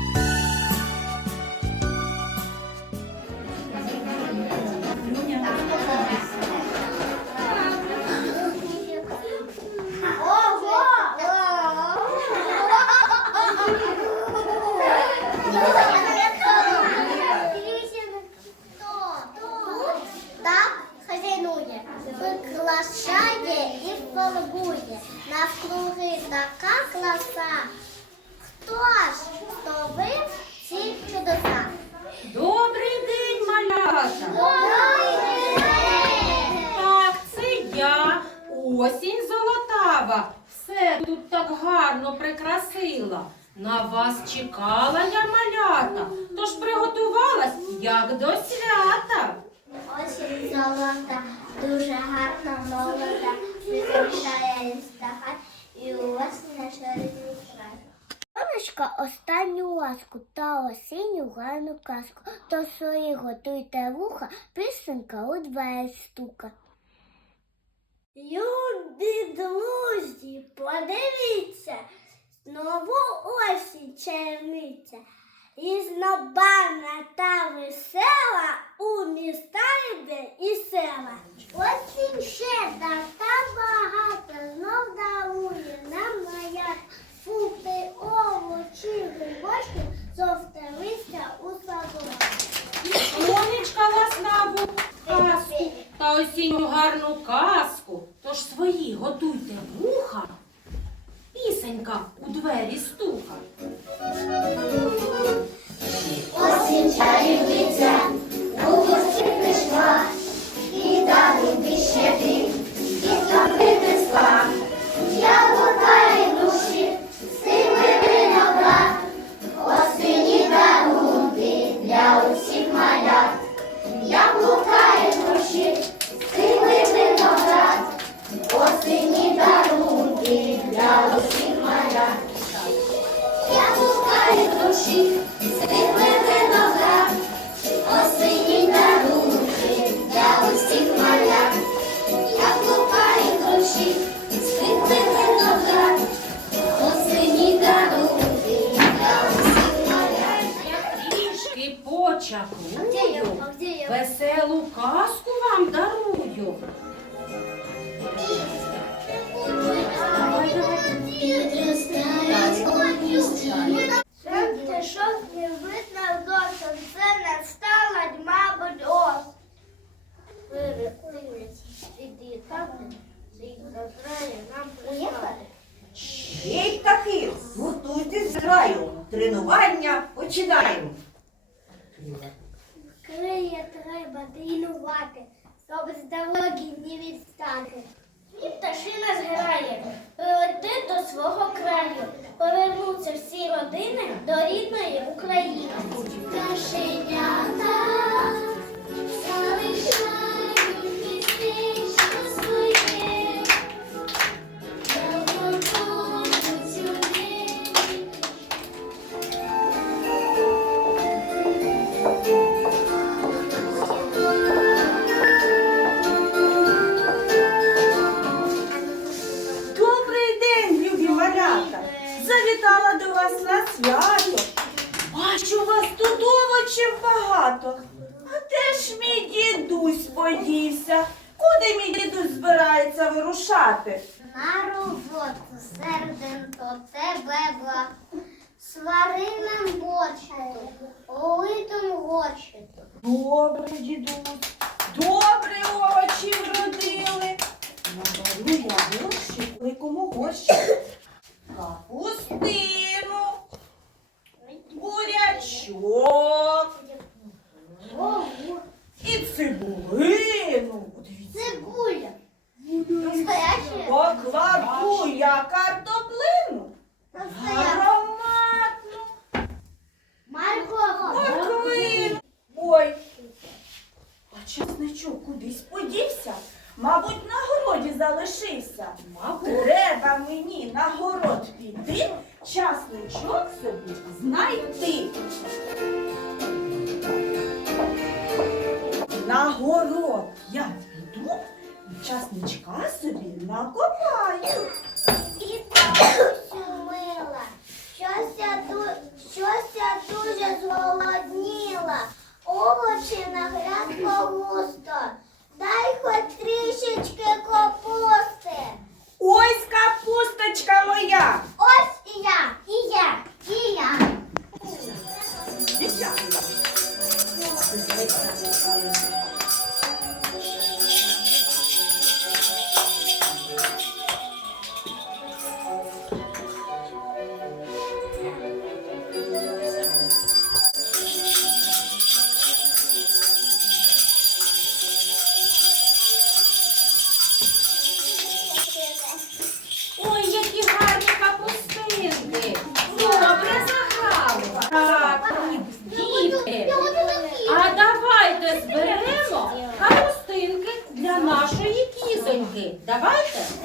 Так малята! Так, це я, осінь золотава. Все тут так гарно прикрасила. На вас чекала я малята, тож приготувалась як до свята. Осінь золота, дуже гарна молода, прикрашає листопад і у вас на шарі край. Сонечко останню ласку та осінню гарну казку. То сої готуйте вуха, пісенька у двері стука. Любі друзі, подивіться, знову осінь черниця, і знобана та весела багато. А де ж мій дідусь подівся? Куди мій дідусь збирається вирушати? На роботу серденько тебе бла. Свари нам борщику, олитом горщику. Добре, дідусь. Добре овочі вродили. Наберу я горщик, великому горщику. Капустину, бурячок і цибулину. Цибуля. Настоящая? Покладу я картоплину. Морковка. Морквину. Ой, а чесничок кудись подівся? Мабуть, на городі залишився. Мабуть. Треба мені на город піти, часничок собі знайти. Давайте.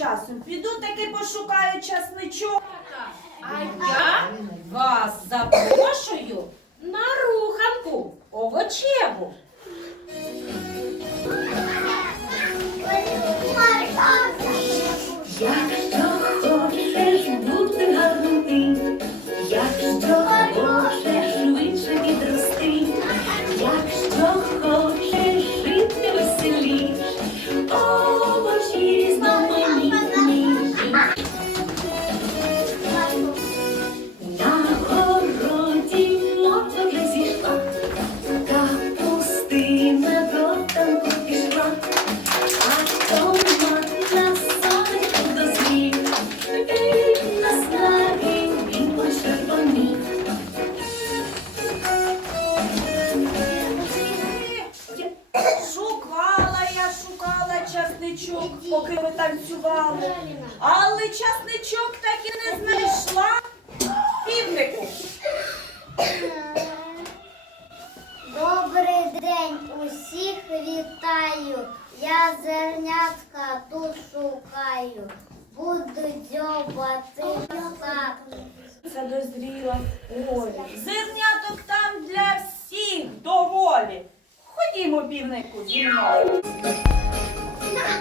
Часом піду таки пошукаю часничок. А я вас запрошую на руханку овочеву. Я хочу бути гарним часничок, поки ви танцювали. Але часничок так і не знайшла. Півнику. Добрий день, усіх вітаю. Я зернятка тут шукаю. Буду дзьобати стати. Це дозріла Оля. Зерняток там для всіх доволі. Ходімо, півнику, зі мною. Я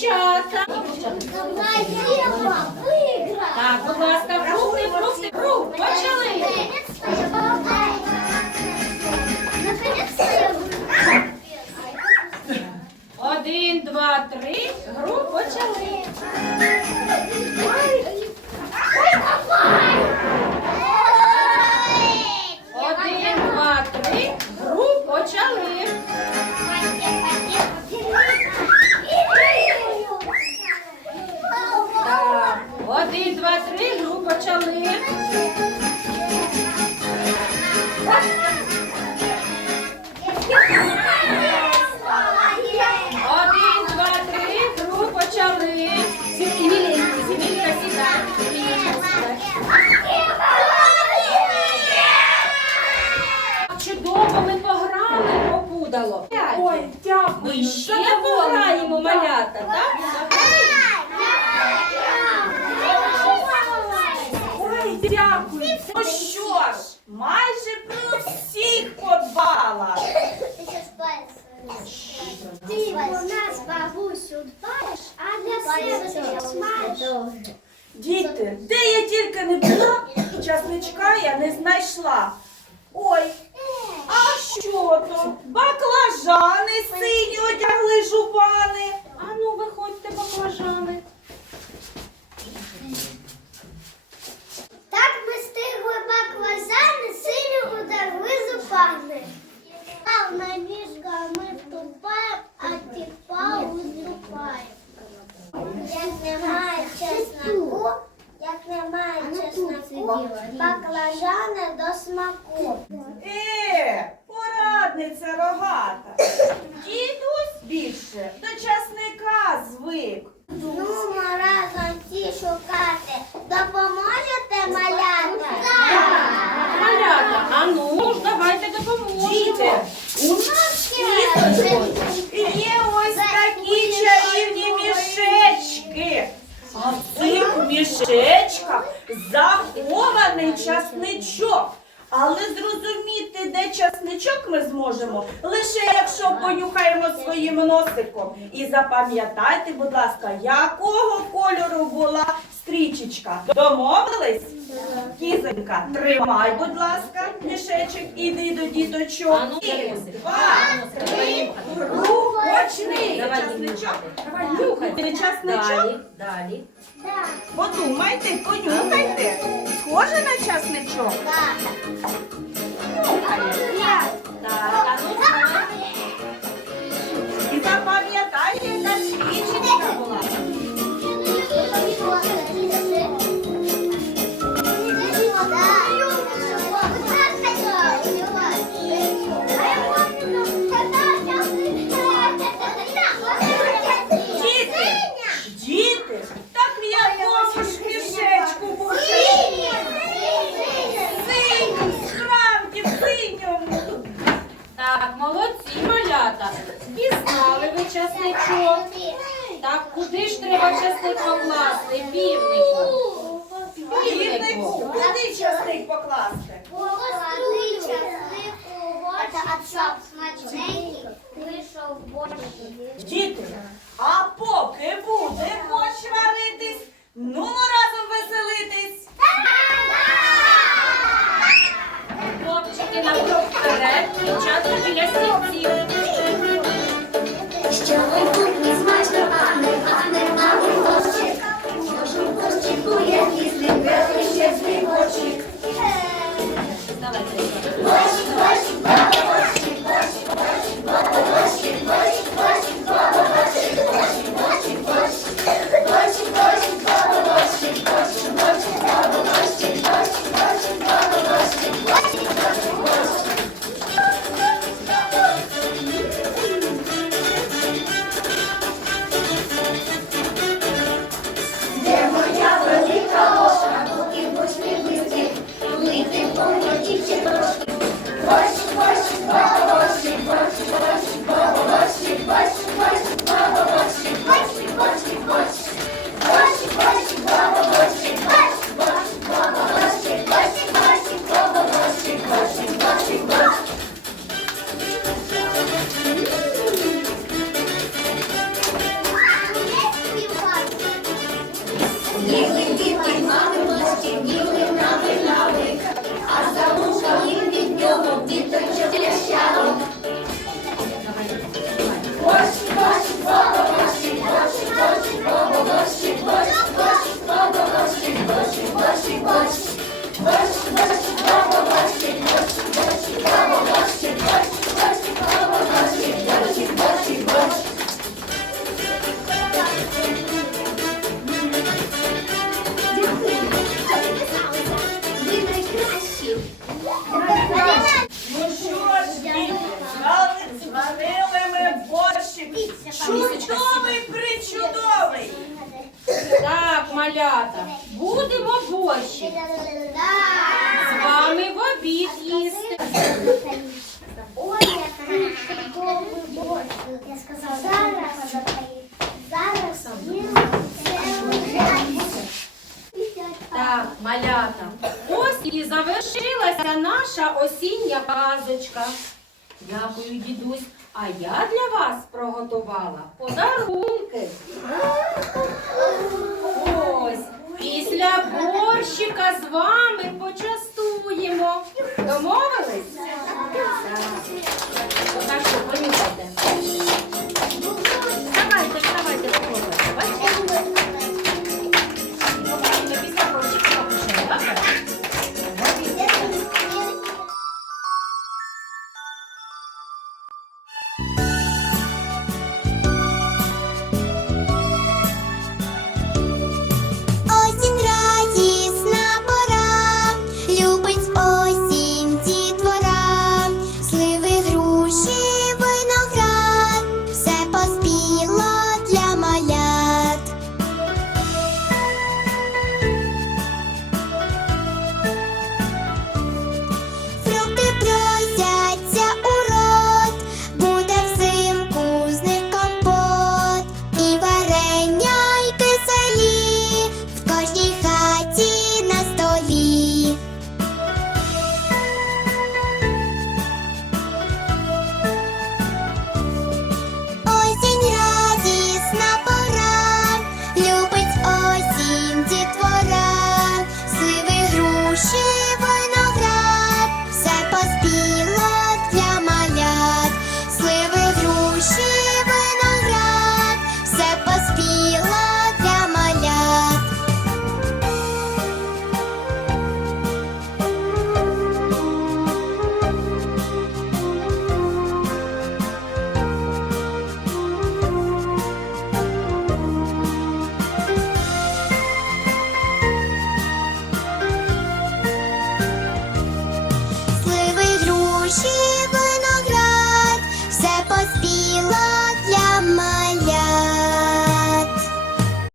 дівчата. Виграла. Так, будь ласка, Yeah. Ти у нас бабусю дбаєш, а для себе ти щось маєш. Діти, де я тільки не була, часничка я не знайшла. Ой, а що то? Баклажани сині одягли жупани. А ну виходьте, баклажани. Так ми стигли баклажани, синю одягли зупани. А в навіжка ми Степа уступає. Як немає чесноку, як немає чесноку, баклажани до смаку. запам'ятайте, будь ласка, якого кольору була стрічечка. Домовились? Кізенька, тримай, будь ласка, мішечок, іди до діточок. І, Два, три, рух. Давай, Часничок. Давай, нюхайте. Часничок. Далі. Подумайте, понюхайте. Схоже на часничок? Так. Так. А ну, Чудовий причудовий. Так, малята, будемо борщі. З вами в обід їсти. Ой, який чудовий борщ. Я сказала, зараз, зараз Так, малята. Ось і завершилася наша осіння казочка. Дякую, дідусь. А я для вас приготувала подарунки. Ось, після борщика з вами почасу.